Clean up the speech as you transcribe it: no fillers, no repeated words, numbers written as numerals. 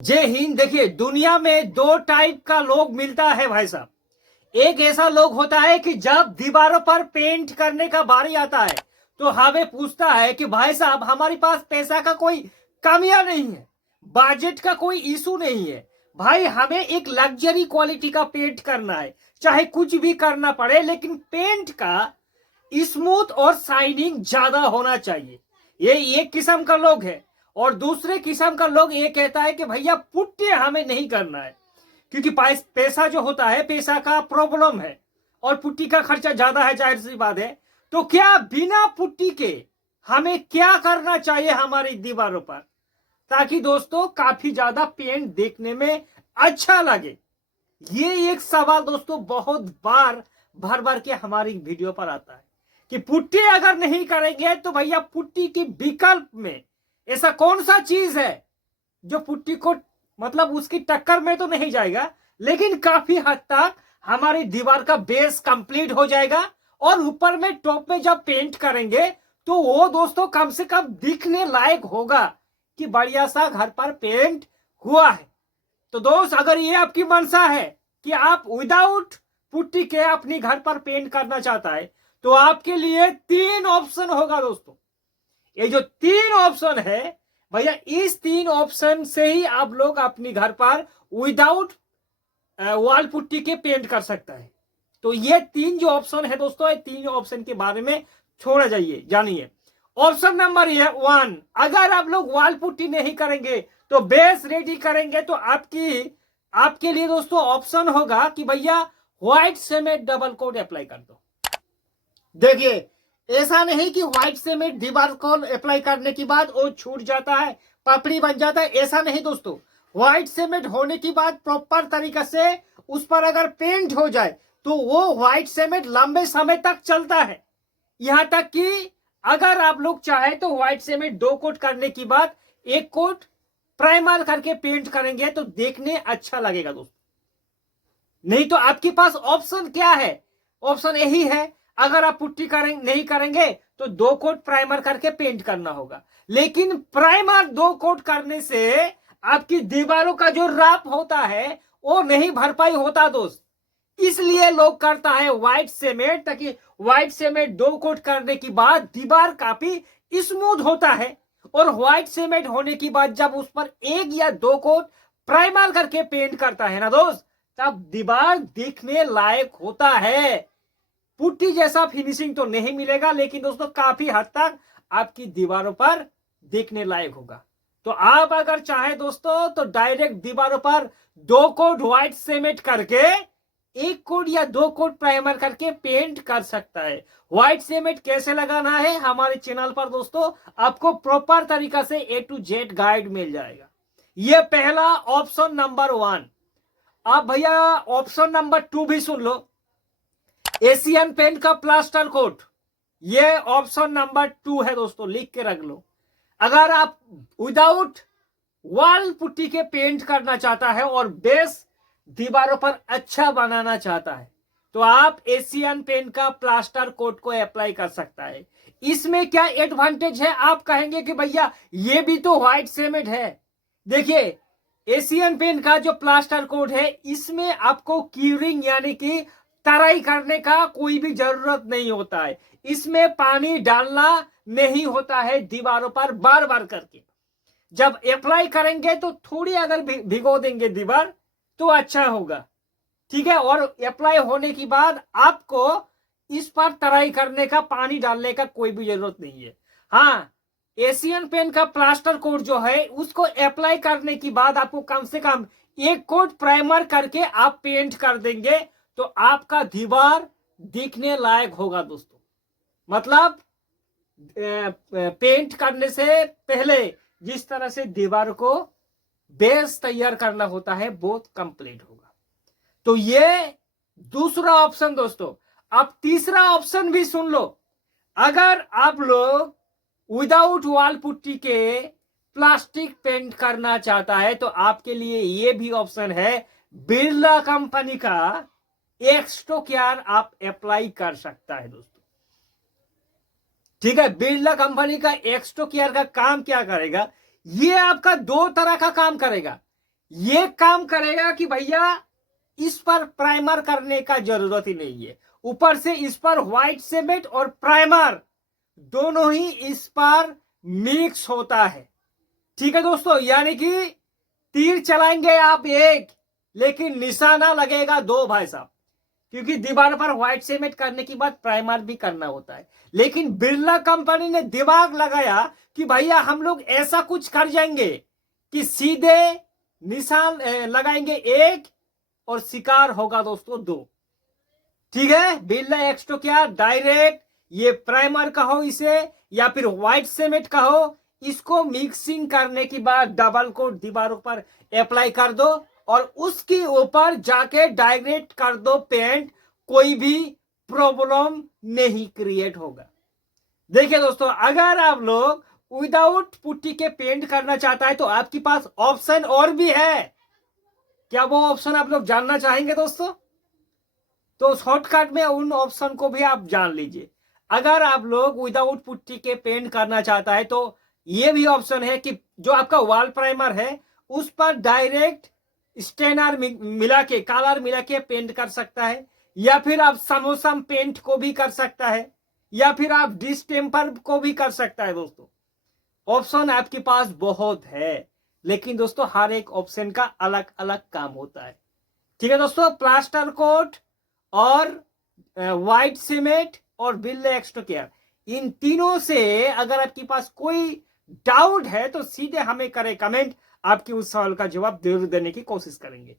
जय हिंद। देखिए, दुनिया में दो टाइप का लोग मिलता है भाई साहब। एक ऐसा लोग होता है कि जब दीवारों पर पेंट करने का बारी आता है तो हमें पूछता है कि भाई साहब हमारे पास पैसा का कोई कमियां नहीं है, बजट का कोई इशू नहीं है, भाई हमें एक लग्जरी क्वालिटी का पेंट करना है, चाहे कुछ भी करना पड़े, लेकिन पेंट का स्मूथ और शाइनिंग ज्यादा होना चाहिए। ये एक किस्म का लोग है। और दूसरे किस्म का लोग ये कहता है कि भैया पुट्टी हमें नहीं करना है, क्योंकि पैसा जो होता है पैसा का प्रॉब्लम है और पुट्टी का खर्चा ज्यादा है, जाहिर सी बात है। तो क्या बिना पुट्टी के हमें क्या करना चाहिए हमारी दीवारों पर, ताकि दोस्तों काफी ज्यादा पेंट देखने में अच्छा लगे? ये एक सवाल दोस्तों बहुत बार भर भर के हमारी वीडियो पर आता है कि पुट्टी अगर नहीं करेंगे तो भैया पुट्टी के विकल्प में ऐसा कौन सा चीज है जो पुट्टी को मतलब उसकी टक्कर में तो नहीं जाएगा, लेकिन काफी हद तक हमारी दीवार का बेस कंप्लीट हो जाएगा और ऊपर में टॉप में जब पेंट करेंगे तो वो दोस्तों कम से कम दिखने लायक होगा कि बढ़िया सा घर पर पेंट हुआ है। तो दोस्त, अगर ये आपकी मंशा है कि आप विदाउट पुट्टी के अपनी घर पर पेंट करना चाहता है तो आपके लिए तीन ऑप्शन होगा दोस्तों। ये जो तीन ऑप्शन है भैया, इस तीन ऑप्शन से ही आप लोग अपनी घर पर विदाउट वॉल पुट्टी के पेंट कर सकता है। तो ये तीन जो ऑप्शन है दोस्तों, ये तीन ऑप्शन के बारे में छोड़ा जाइए, जानिए। ऑप्शन नंबर ये 1, अगर आप लोग वॉल पुट्टी नहीं करेंगे तो बेस रेडी करेंगे तो आपके लिए दोस्तों ऑप्शन होगा कि भैया white cement double coat apply कर दो। देखिए, ऐसा नहीं कि व्हाइट सीमेंट दीवार को अप्लाई करने के बाद वो छूट जाता है, पपड़ी बन जाता है, ऐसा नहीं दोस्तों। व्हाइट सीमेंट होने के बाद प्रॉपर तरीका से उस पर अगर पेंट हो जाए तो वो व्हाइट सीमेंट लंबे समय तक चलता है। यहां तक कि अगर आप लोग चाहे तो व्हाइट सीमेंट 2 कोट करने के बाद 1 कोट प्राइमर करके पेंट करेंगे तो देखने अच्छा लगेगा दोस्तों। नहीं तो आपके पास ऑप्शन क्या है? ऑप्शन यही है, अगर आप पुट्टी नहीं करेंगे तो 2 कोट प्राइमर करके पेंट करना होगा। लेकिन प्राइमर 2 कोट करने से आपकी दीवारों का जो रफ होता है वो नहीं भरपाई होता दोस्त। इसलिए लोग करता है व्हाइट सीमेंट, ताकि व्हाइट सीमेंट 2 कोट करने के बाद दीवार काफी स्मूथ होता है। और व्हाइट सीमेंट होने के बाद जब उस पर 1 या 2 कोट प्राइमर करके पेंट करता है ना दोस्त, तब दीवार दिखने लायक होता है। पुट्टी जैसा फिनिशिंग तो नहीं मिलेगा, लेकिन दोस्तों काफी हद तक आपकी दीवारों पर देखने लायक होगा। तो आप अगर चाहे दोस्तों तो डायरेक्ट दीवारों पर 2 कोट व्हाइट सीमेंट करके 1 कोट या 2 कोट प्राइमर करके पेंट कर सकता है। व्हाइट सीमेंट कैसे लगाना है हमारे चैनल पर दोस्तों आपको प्रॉपर तरीका से A to Z गाइड मिल जाएगा। यह पहला ऑप्शन नंबर 1। आप भैया ऑप्शन नंबर 2 भी सुन लो, एशियन पेंट का प्लास्टर कोट। ये ऑप्शन नंबर 2 है दोस्तों, लिख के रख लो। अगर आप विदाउट वॉल पुट्टी के पेंट करना चाहता है और बेस दीवारों पर अच्छा बनाना चाहता है तो आप एशियन पेंट का प्लास्टर कोट को अप्लाई कर सकता है। इसमें क्या एडवांटेज है? आप कहेंगे कि भैया ये भी तो व्हाइट सीमेंट है। देखिए, एशियन पेंट का जो प्लास्टर कोट है इसमें आपको क्यूरिंग यानी कि तराई करने का कोई भी जरूरत नहीं होता है। इसमें पानी डालना नहीं होता है दीवारों पर बार बार करके। जब अप्लाई करेंगे तो थोड़ी अगर भिगो देंगे दीवार तो अच्छा होगा, ठीक है। और अप्लाई होने के बाद आपको इस पर तराई करने का, पानी डालने का कोई भी जरूरत नहीं है। हाँ, एशियन पेंट का प्लास्टर कोट जो है उसको अप्लाई करने के बाद आपको कम से कम 1 कोट प्राइमर करके आप पेंट कर देंगे तो आपका दीवार दिखने लायक होगा दोस्तों। मतलब पेंट करने से पहले जिस तरह से दीवार को बेस तैयार करना होता है वो कंप्लीट होगा। तो ये दूसरा ऑप्शन दोस्तों। अब तीसरा ऑप्शन भी सुन लो। अगर आप लोग विदाउट वॉल पुट्टी के प्लास्टिक पेंट करना चाहता है तो आपके लिए ये भी ऑप्शन है, बिरला कंपनी का एक्स्ट्रो केयर आप अप्लाई कर सकता है दोस्तों, ठीक है। बिरला कंपनी का एक्स्ट्रो केयर का काम क्या करेगा? ये आपका 2 तरह का काम करेगा। ये काम करेगा कि भैया इस पर प्राइमर करने का जरूरत ही नहीं है। ऊपर से इस पर व्हाइट सीमेंट और प्राइमर दोनों ही इस पर मिक्स होता है। ठीक है दोस्तों, यानी कि तीर चलाएंगे आप एक, लेकिन निशाना लगेगा दो भाई साहब, क्योंकि दीवार पर व्हाइट सीमेंट करने के बाद प्राइमर भी करना होता है। लेकिन बिरला कंपनी ने दिमाग लगाया कि भैया हम लोग ऐसा कुछ कर जाएंगे कि सीधे निशान लगाएंगे एक और शिकार होगा दोस्तों दो। ठीक है, बिरला एक्सट्रो क्या डायरेक्ट ये प्राइमर कहो इसे या फिर व्हाइट सीमेंट कहो, इसको मिक्सिंग करने के बाद डबल कोट दीवारों पर अप्लाई कर दो और उसके ऊपर जाके डायरेक्ट कर दो पेंट, कोई भी प्रॉब्लम नहीं क्रिएट होगा। देखिए दोस्तों, अगर आप लोग विदाउट पुट्टी के पेंट करना चाहता है तो आपके पास ऑप्शन और भी है। क्या वो ऑप्शन आप लोग जानना चाहेंगे दोस्तों? तो शॉर्टकट में उन ऑप्शन को भी आप जान लीजिए। अगर आप लोग विदाउट पुट्टी के पेंट करना चाहता है तो ये भी ऑप्शन है कि जो आपका वॉल प्राइमर है उस पर डायरेक्ट स्टेनर मिला के, कलर मिला के पेंट कर सकता है, या फिर आप समोसम पेंट को भी कर सकता है, या फिर आप डिस्टेम्पर को भी कर सकता है। दोस्तों ऑप्शन आपके पास बहुत है, लेकिन दोस्तों हर एक ऑप्शन का अलग अलग काम होता है। ठीक है दोस्तों, प्लास्टर कोट और व्हाइट सीमेंट और बिरला एक्स्ट्रा केयर, इन तीनों से अगर आपके पास कोई डाउट है तो सीधे हमें करें कमेंट, आपके उस सवाल का जवाब जरूर देने की कोशिश करेंगे।